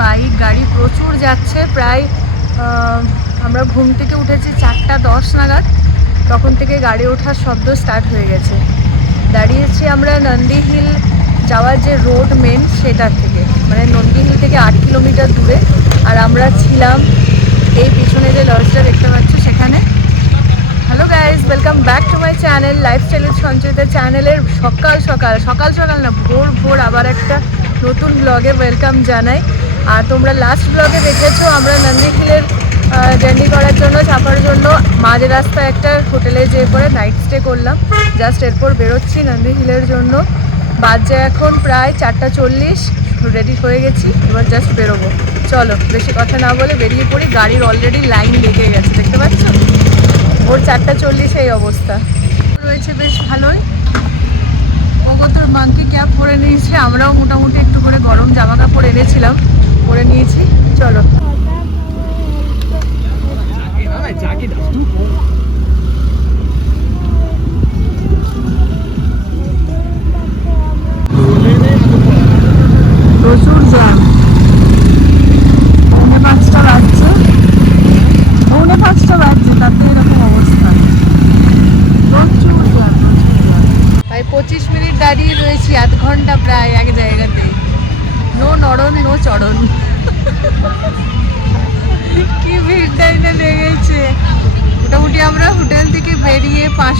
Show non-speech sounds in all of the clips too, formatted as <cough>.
bike, গাড়ি প্রচুর যাচ্ছে। প্রায় আমরা ঘুম থেকে উঠেছি চারটা দশ নাগাদ। তখন থেকে গাড়ি ওঠার শব্দ স্টার্ট হয়ে গেছে। দাঁড়িয়েছি আমরা নন্দী হিল যাওয়ার যে রোড মেন সেটার থেকে। মানে নন্দী হিল থেকে আট কিলোমিটার দূরে। আর আমরা ছিলাম এই পিছনে যে লজটা দেখতে পাচ্ছ সেখানে। Hello guys welcome back to my channel lifestyle Sanchayita চ্যানেলের সকাল সকাল সকাল সকাল না, ভোর ভোর আবার একটা নতুন ব্লগে ওয়েলকাম জানাই। আর তোমরা লাস্ট ব্লগে দেখেছ, আমরা নন্দীখিলের জার্নি করার জন্য, চাপার জন্য মাঝ রাস্তায় একটা হোটেলে যেয়ে পরে নাইট স্টে করলাম। জাস্ট এরপর বেরোচ্ছি নন্দী হিলের জন্য। বাজে এখন প্রায় চারটা চল্লিশ রেডি হয়ে গেছি, এবার জাস্ট বেরোবো। চলো, বেশি কথা না বলে বেরিয়ে পড়ি, গাড়ির অলরেডি লাইন লেগে গেছে, দেখতে পাচ্ছ? ওর চারটা চল্লিশ এই অবস্থা। রয়েছে বেশ ভালোই। অগতর মাংকি ক্যাপ পরে নিয়েছে, আমরাও মোটামুটি একটু করে গরম জামা কাপড় এনেছিলাম। পরে নিয়েছি। চলো।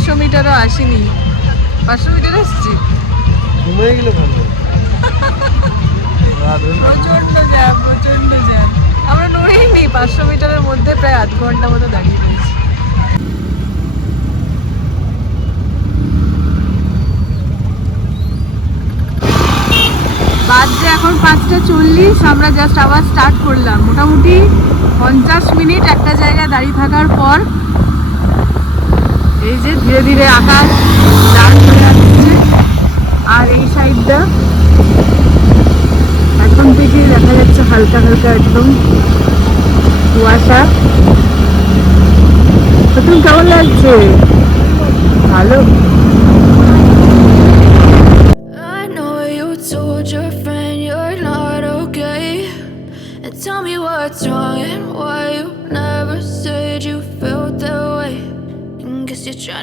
পাঁচশো মিটারও আসিনি। পাঁচশো মিটার এসছি। ঘুমিয়ে গেলে ভালো। প্রচণ্ড জ্যাম প্রচণ্ড জ্যাম। আমরা নড়িনি পাঁচশো মিটারের মধ্যে প্রায় আধ ঘণ্টা মতো দাঁড়িয়ে রয়েছি। বাজছে এখন পাঁচটা চল্লিশ আমরা জাস্ট আবার স্টার্ট করলাম। মোটামুটি পঞ্চাশ মিনিট একটা জায়গায় দাঁড়িয়ে থাকার পর এই যে ধীরে ধীরে আকাশ ডার্ক হয়ে আসছে, আর এই সাইডটা এখন থেকে দেখা যাচ্ছে হালকা হালকা একদম কুয়াশা। তুমি কেমন লাগছে? ভালো।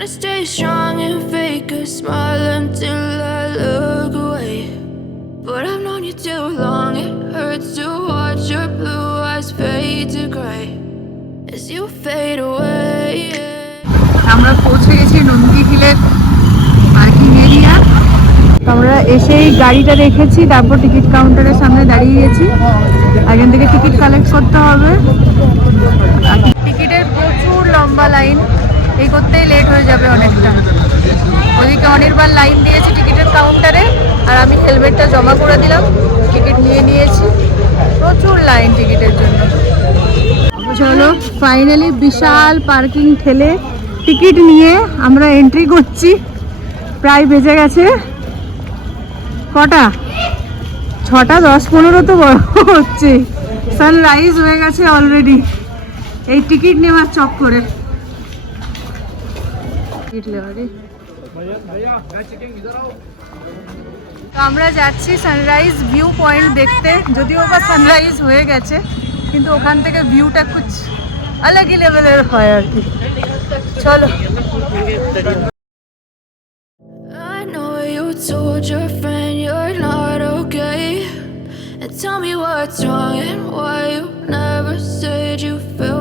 To stay strong and fake a smile until I look away. But I've known you too long, it hurts to watch your blue eyes fade to gray as you fade away. আমরা পৌঁছে গেছি নন্দী হিলের parking area আমরা এসেই গাড়িটা রেখেছি তারপর ticket কাউন্টারের সামনে দাঁড়িয়ে গেছি এখান থেকে টিকিট কালেক্ট করতে হবে টিকিটের প্রচুর লম্বা লাইন এই করতেই লেট হয়ে যাবে অনেকটা। ওদিকে অনির্বাণ লাইন দিয়েছি টিকিটের কাউন্টারে আর আমি হেলমেটটা জমা করে দিলাম, টিকিট নিয়ে নিয়েছি। প্রচুর লাইন টিকিটের জন্য। চলো ফাইনালি বিশাল পার্কিং ঠেলে টিকিট নিয়ে আমরা এন্ট্রি করছি। প্রায় বেজে গেছে। কটা? ছটা, দশ, পনেরো তো বড় হচ্ছে সানরাইজ হয়ে গেছে অলরেডি এই টিকিট নেওয়ার চক্করে। তো আমরা যাচ্ছি সানরাইজ ভিউ পয়েন্ট দেখতে যদিও বা সানরাইজ হয়ে গেছে কিন্তু ওখান থেকে ভিউটা কুছ আলাগই লেভেলের হয় আর কি চলো told your friend you're not okay. And tell me what's wrong and why you never said you felt.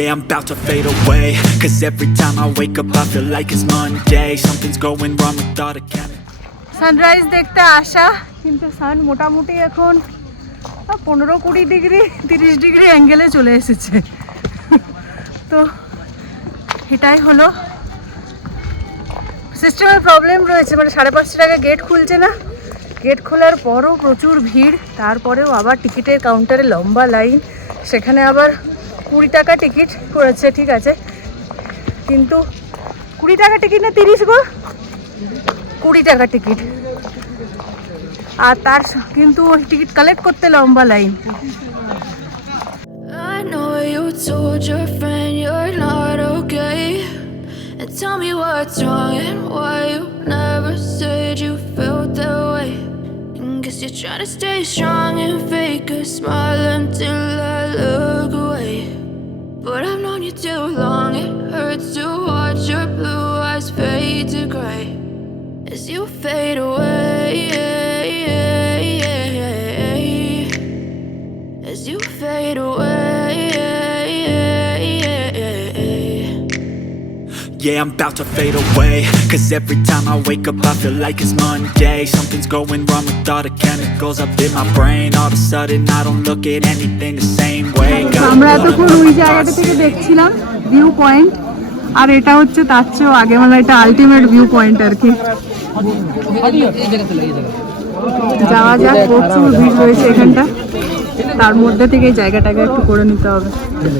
Yeah, I'm about to fade away. Cause every time I wake up, I feel like it's Monday. Something's going wrong with all the chemicals. Sunrise দেখতে আসা কিন্তু সান মোটামুটি এখন পনেরো কুড়ি degree তিরিশ degree অ্যাঙ্গেলে চলে এসেছে তো এটাই হলো সিস্টেমের প্রবলেম রয়েছে মানে সাড়ে পাঁচটার আগে গেট খুলছে না গেট খোলার পরও প্রচুর ভিড় তারপরেও আবার টিকিটের কাউন্টারে লম্বা লাইন সেখানে আবার কুড়ি টাকা টিকিট করেছে ঠিক আছে কিন্তু কুড়ি টাকা টিকিট না তিরিশ গো কুড়ি টাকা টিকিট আর তার কিন্তু ওই টিকিট কালেক্ট করতে লম্বা line tell me what's wrong and why you never said you felt that way. Guess you're trying to stay strong and fake a smile until I Yeah, I'm about to fade away. Cause every time I wake up, I feel like it's Monday. Something's going wrong with all the chemicals up in my brain. All of a sudden, I don't look at anything the same way. আমরা এতক্ষণ ওই জায়গাটা থেকে দেখছিলাম view point আর এটা হচ্ছে তার চেয়েও আগে মানে এটা আলটিমেট ভিউ পয়েন্ট আর কি যাওয়া যাক প্রচুর ভিড় রয়েছে এখানটা তার মধ্যে থেকে জায়গাটাকে একটু করে নিতে হবে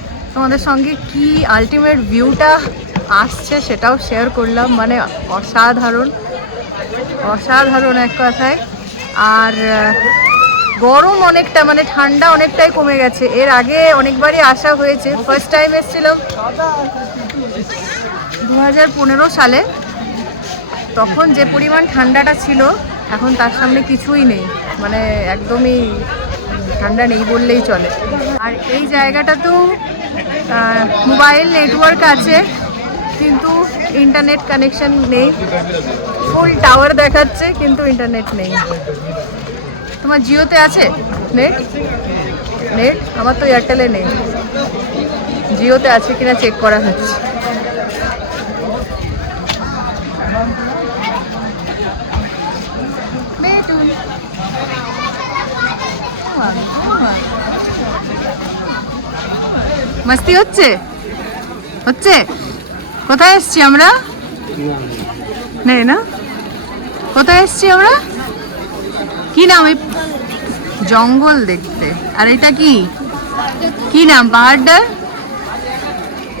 তোমাদের সঙ্গে কি আলটিমেট ভিউটা আসছে সেটাও শেয়ার করলাম মানে অসাধারণ অসাধারণ এক কথায়। আর গরম অনেকটা মানে ঠান্ডা অনেকটাই কমে গেছে। এর আগে অনেকবারই আসা হয়েছে। ফার্স্ট টাইম এসেছিলাম দু হাজার সালে। তখন যে পরিমাণ ঠান্ডাটা ছিল, এখন তার সামনে কিছুই নেই। মানে একদমই ঠান্ডা নেই বললেই চলে। আর এই জায়গাটাতেও মোবাইল নেটওয়ার্ক আছে, কিন্তু ইন্টারনেট কানেকশন নেই। ফুল টাওয়ার দেখাচ্ছে, কিন্তু ইন্টারনেট নেই। তোমার জিওতে আছে? নেট নেট আমার তো এয়ারটেলে নেই। জিওতে আছে কিনা চেক করা হচ্ছে। মাস্তি হচ্ছে? হচ্ছে? কোথায় এসছি আমরা? নেই না? কোথায় এসছি আমরা? কি নাম এই জঙ্গল দেখতে? আর এটা কি? কি নাম পাহাড়টার?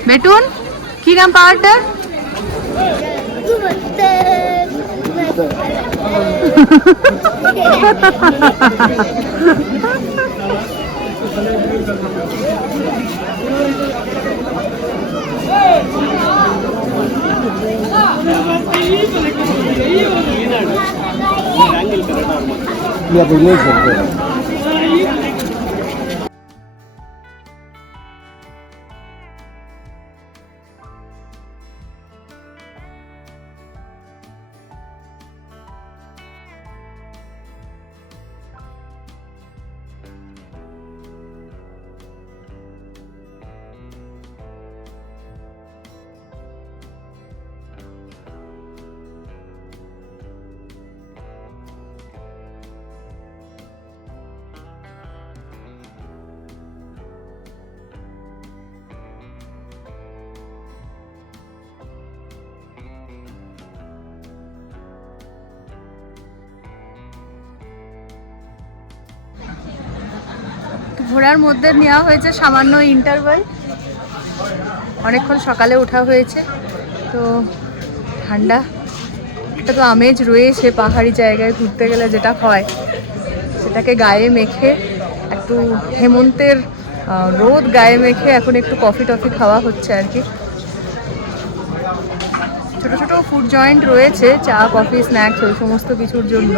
বেটুন, কি নাম পাহাড়টার? <laughs> Mira, pues, primero. ঘোরার মধ্যে নেওয়া হয়েছে সামান্য ইন্টারভাল অনেকক্ষণ সকালে ওঠা হয়েছে। তো ঠান্ডা। একটা তো আমেজ রয়েছে পাহাড়ি জায়গায় ঘুরতে গেলে যেটা হয়। সেটাকে গায়ে মেখে একটু হেমন্তের রোদ গায়ে মেখে এখন একটু কফি টফি খাওয়া হচ্ছে আর কি। ছোটো ছোটো ফুড জয়েন্ট রয়েছে, চা কফি স্ন্যাক্স ওই সমস্ত কিছুর জন্য।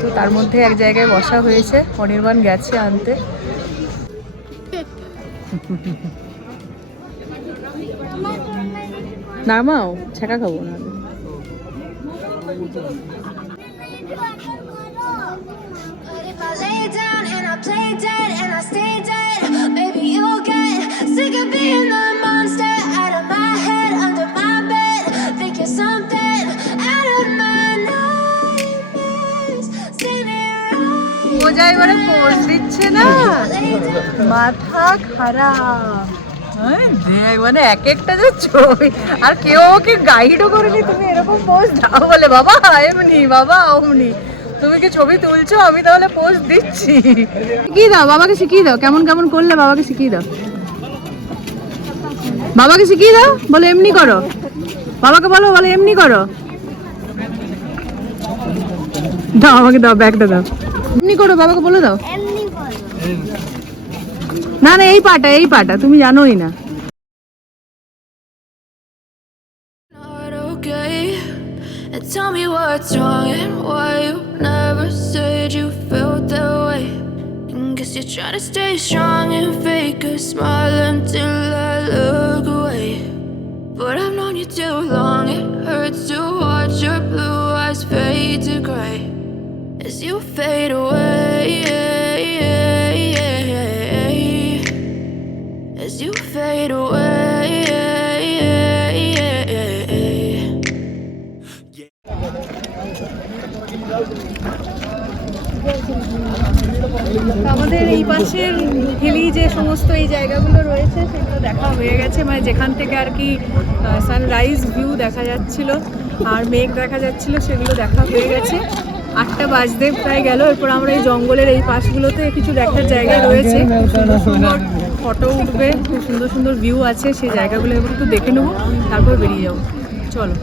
তো তার মধ্যে এক জায়গায় বসা হয়েছে। অনির্বাণ গেছে আনতে। 나마오 제가 가보는 Lay down and I play dead and I stay dead. Maybe you'll get sick of being the মজা পোজ দিচ্ছে না। মাথা খারাপ। হ্যাঁ, দেখ মানে এক একটা যে ছবি। আর কেউ ওকে গাইডও করেনি তুমি এরকম পোজ দাও বলে বাবা এমনি বাবা অমনি। তুমি কি ছবি তুলছো? আমি তাহলে পোজ দিচ্ছি। শিখিয়ে দাও বাবাকে শিখিয়ে দাও কেমন কেমন করলে বাবাকে শিখিয়ে দাও। বাবাকে শিখিয়ে দাও বলো এমনি করো। বাবাকে বলো বলো এমনি করো। দাও আমাকে দাও ব্যাগটা দাও। এমনি করো বাবাকে বলে দাও না না এই পাটা এই পাটা তুমি জানোই না not okay. And tell me what's wrong and why you never said you felt that way. And guess you're trying to stay strong and fake a smile until I look away. But I've known you too long, it hurts to watch your blue eyes fade to gray You fade away. As you fade away. আমাদের এই পাশের হিলি যে সমস্ত এই জায়গাগুলো রয়েছে, সেগুলো দেখা হয়ে গেছে মানে যেখান থেকে আর কি সানরাইজ ভিউ দেখা যাচ্ছিল আর মেঘ দেখা যাচ্ছিল, সেগুলো দেখা হয়ে গেছে আটটা বাজতে প্রায় গেল, এরপর আমরা এই জঙ্গলের এই পাশগুলোতে কিছু দেখার জায়গা রয়েছে। সুন্দর সুন্দর ফটো উঠবে, খুব সুন্দর সুন্দর ভিউ আছে, সেই জায়গাগুলো এবার একটু দেখে নেব, তারপর বেরিয়ে যাব। চলো।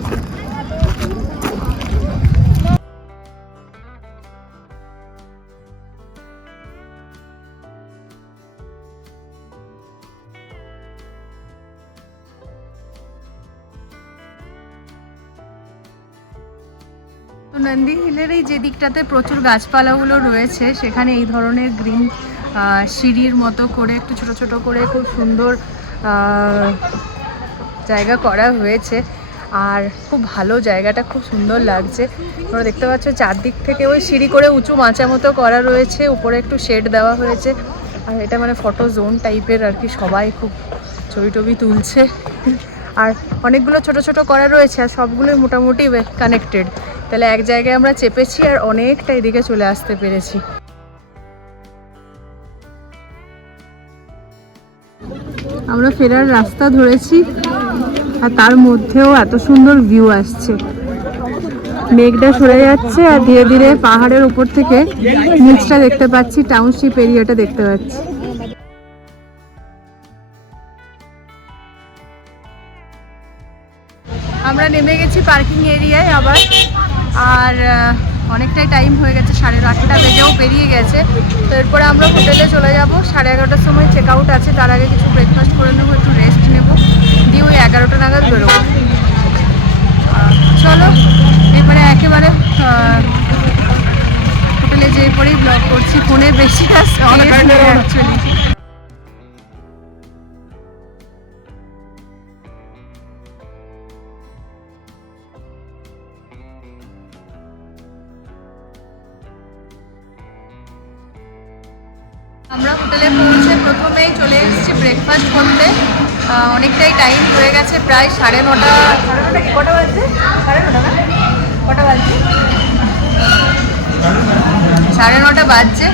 নন্দী হিলের এই যে দিকটাতে প্রচুর গাছপালাগুলো রয়েছে, সেখানে এই ধরনের গ্রিন সিঁড়ির মতো করে একটু ছোট ছোট করে খুব সুন্দর জায়গা করা হয়েছে। আর খুব ভালো জায়গাটা, খুব সুন্দর লাগছে। তোমরা দেখতে পাচ্ছ চারদিক থেকে ওই সিঁড়ি করে উঁচু মাচা মতো করা রয়েছে, উপরে একটু শেড দেওয়া হয়েছে। আর এটা মানে ফটো জোন টাইপের আর কি, সবাই খুব ছবি টবি তুলছে। আর অনেকগুলো ছোট ছোট করা রয়েছে, আর সবগুলোই মোটামুটি কানেক্টেড তাহলে এক জায়গায় আমরা চেপেছি আর অনেকটা এদিকে চলে আসতে পেরেছি। আমরা ফেরার রাস্তা ধরেছি আর তার মধ্যেও এত সুন্দর ভিউ আসছে। মেঘটা সরে যাচ্ছে আর ধীরে ধীরে পাহাড়ের উপর থেকে নিচটা দেখতে পাচ্ছি টাউনশিপ এরিয়াটা দেখতে পাচ্ছি। আমরা নেমে গেছি পার্কিং এরিয়ায় আবার। আর অনেকটাই টাইম হয়ে গেছে সাড়ে আটটা বেজেও পেরিয়ে গেছে। তো এরপরে আমরা হোটেলে চলে যাব। সাড়ে এগারোটার সময় চেক আউট আছে তার আগে কিছু ব্রেকফাস্ট করে নেব একটু রেস্ট নেব। দিয়ে ওই এগারোটা নাগাদ বেরোবো। চলো এবারে একেবারে হোটেলে যেয়ে পরেই ব্লগ করছি। ফোনে বেশিটা অ্যাকচুয়ালি আমরা হোটেলে পৌঁছে প্রথমেই চলে এসেছি ব্রেকফাস্ট করতে। অনেকটাই টাইম হয়ে গেছে, প্রায় সাড়ে নটা সাড়ে নটা কি, কটা বাজছে? সাড়ে নটা কটা বাজছে? সাড়ে নটা বাজছে।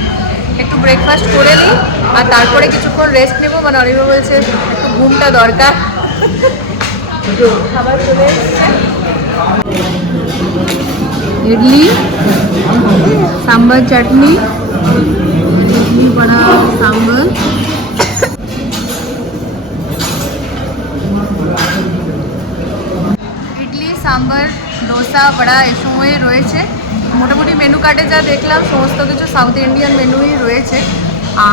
একটু ব্রেকফাস্ট করে নিই, আর তারপরে কিছুক্ষণ রেস্ট নেব। মানে অনিমা বলছে, একটু ঘুমটা দরকার। খাবার চলে ইডলি, সাম্বার চাটনি, ইডলি বড়া বড়া এই সময় রয়েছে। মোটামুটি মেনু কার্ডে যা দেখলাম, সমস্ত কিছু সাউথ ইন্ডিয়ান মেনুই রয়েছে।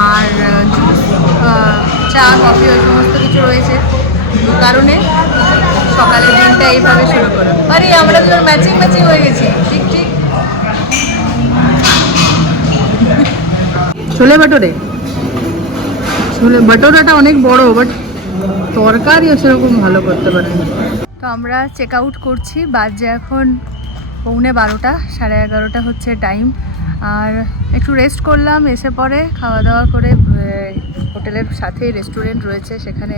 আর জুস চা কফি ওই সমস্ত কিছু রয়েছে। কারণে সকালের দিনটা এইভাবে শুরু করো আরে, আমরা দুজন ম্যাচিং ম্যাচিং হয়ে গেছি। ঠিক ঠিক। ছোলে ভাটোরে। ছোলে, ভাটোরাটা অনেক বড় বাট তরকারিও সেরকম ভালো করতে পারে আমরা চেক আউট করছি। বাজে এখন পৌনে বারোটা, সাড়ে এগারোটা হচ্ছে টাইম আর একটু রেস্ট করলাম, এসে পরে খাওয়া দাওয়া করে হোটেলের সাথে রেস্টুরেন্ট রয়েছে, সেখানে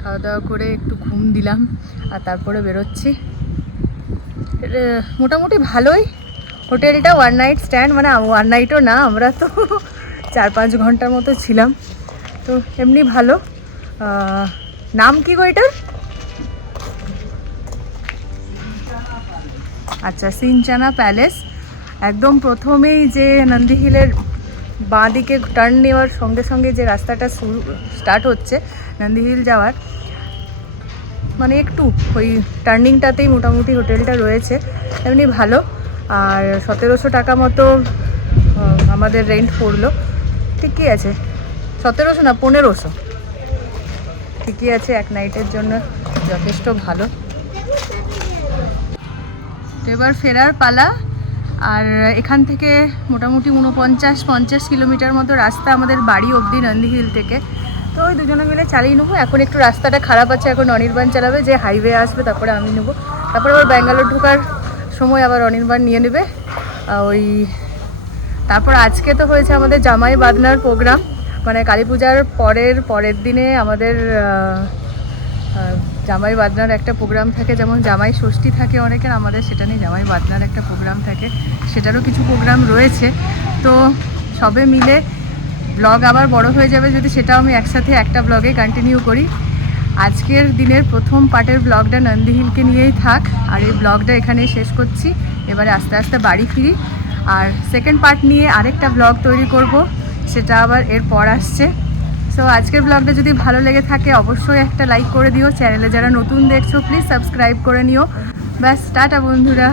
খাওয়া দাওয়া করে একটু ঘুম দিলাম, আর তারপরে বেরোচ্ছি। মোটামুটি ভালোই। হোটেলটা ওয়ান নাইট স্ট্যান্ড মানে ওয়ান নাইটও না, আমরা তো চার পাঁচ ঘণ্টার মতো ছিলাম। তো এমনি ভালো। নাম কি গো এটার? আচ্ছা সিনচানা প্যালেস। একদম প্রথমেই যে নন্দী হিলের বাঁ দিকে টার্ন নেওয়ার সঙ্গে সঙ্গে যে রাস্তাটা শুরু স্টার্ট হচ্ছে নন্দী হিল যাওয়ার মানে একটু ওই টার্নিংটাতেই মোটামুটি হোটেলটা রয়েছে এমনি ভালো। আর সতেরোশো টাকা মতো আমাদের রেন্ট পড়ল। ঠিকই আছে। সতেরোশো না, পনেরোশো। ঠিকই আছে, এক নাইটের জন্য যথেষ্ট ভালো। তো এবার ফেরার পালা। আর এখান থেকে মোটামুটি উনপঞ্চাশ, পঞ্চাশ কিলোমিটার মতো রাস্তা আমাদের বাড়ি অবধি নন্দী হিল থেকে। তো ওই দুজনে মিলে চালিয়ে নেব। এখন একটু রাস্তাটা খারাপ আছে, এখন অনির্বাণ চালাবে। যে হাইওয়ে আসবে, তারপরে আমি নেব। তারপরে আবার ব্যাঙ্গালোর ঢোকার সময় আবার অনির্বাণ নিয়ে নেবে। ওই তারপর আজকে তো হয়েছে আমাদের জামাই বাদনার প্রোগ্রাম মানে কালী পূজার পরের পরের দিনে আমাদের জামাই বাদনার একটা প্রোগ্রাম থাকে, যেমন জামাই ষষ্ঠী থাকে অনেকের, আমাদের সেটা নিয়ে জামাই বাদনার একটা প্রোগ্রাম থাকে, সেটারও কিছু প্রোগ্রাম রয়েছে। তো সবে মিলে ব্লগ আবার বড় হয়ে যাবে, যদি সেটাও আমি একসাথে একটা ব্লগে কন্টিনিউ করি। আজকের দিনের প্রথম পার্টের ব্লগটা নন্দী হিলকে নিয়েই থাক, আর এই ব্লগটা এখানেই শেষ করছি। এবারে আস্তে আস্তে বাড়ি ফিরি। আর সেকেন্ড পার্ট নিয়ে আরেকটা ব্লগ তৈরি করব, সেটা আবার এরপর আসছে। সো আজকের ব্লগটা যদি ভালো লেগে থাকে, অবশ্যই একটা লাইক করে দিও। চ্যানেলে যারা নতুন দেখছ প্লিজ সাবস্ক্রাইব করে নিও। ব্যাস, টাটা বন্ধুরা।